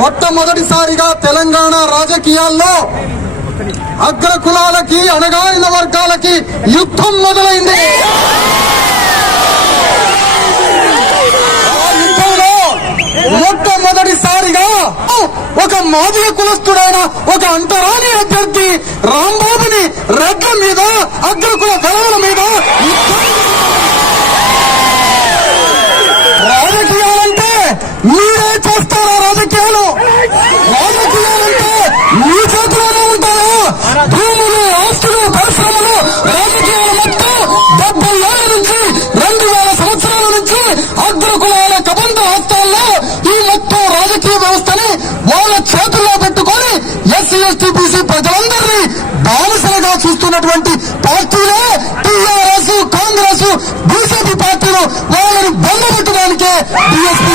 మొట్టమొదటిసారిగా తెలంగాణ రాజకీయాల్లో అగ్ర కులాలకి అణగారిన వర్గాలకి యుద్ధం మొదలైంది. ఆ యుద్ధంలో మొట్టమొదటిసారిగా ఒక మాదిగ కులస్తుడైన ఒక అంటరాని అభ్యర్థి రాంబాబుని రెడ్ల మీద అగ్రకుల దళాల మీద రాజకీయాలంటే మీరే చేస్తారా? రాజకీయాలంటే మీ చేతిలోనే ఉంటాయా? భూములు, ఆస్తులు, పరిశ్రమలు, రాజకీయాలు మొత్తం 70 ఏళ్ల నుంచి 2000 సంవత్సరాల నుంచి అగ్రకులాల కబంధ హస్తాల్లో ఈ మొత్తం రాజకీయ వ్యవస్థని వాళ్ళ చేతుల్లో పెట్టుకొని ఎస్సీ, ఎస్టీ, బీసీ ప్రజలందరినీ బానిసలుగా చూస్తున్నటువంటి పార్టీలే టీఆర్ఎస్, కాంగ్రెస్, బీజేపీ పార్టీలు వాళ్ళని బంధపెట్టడానికే బీఎస్పీ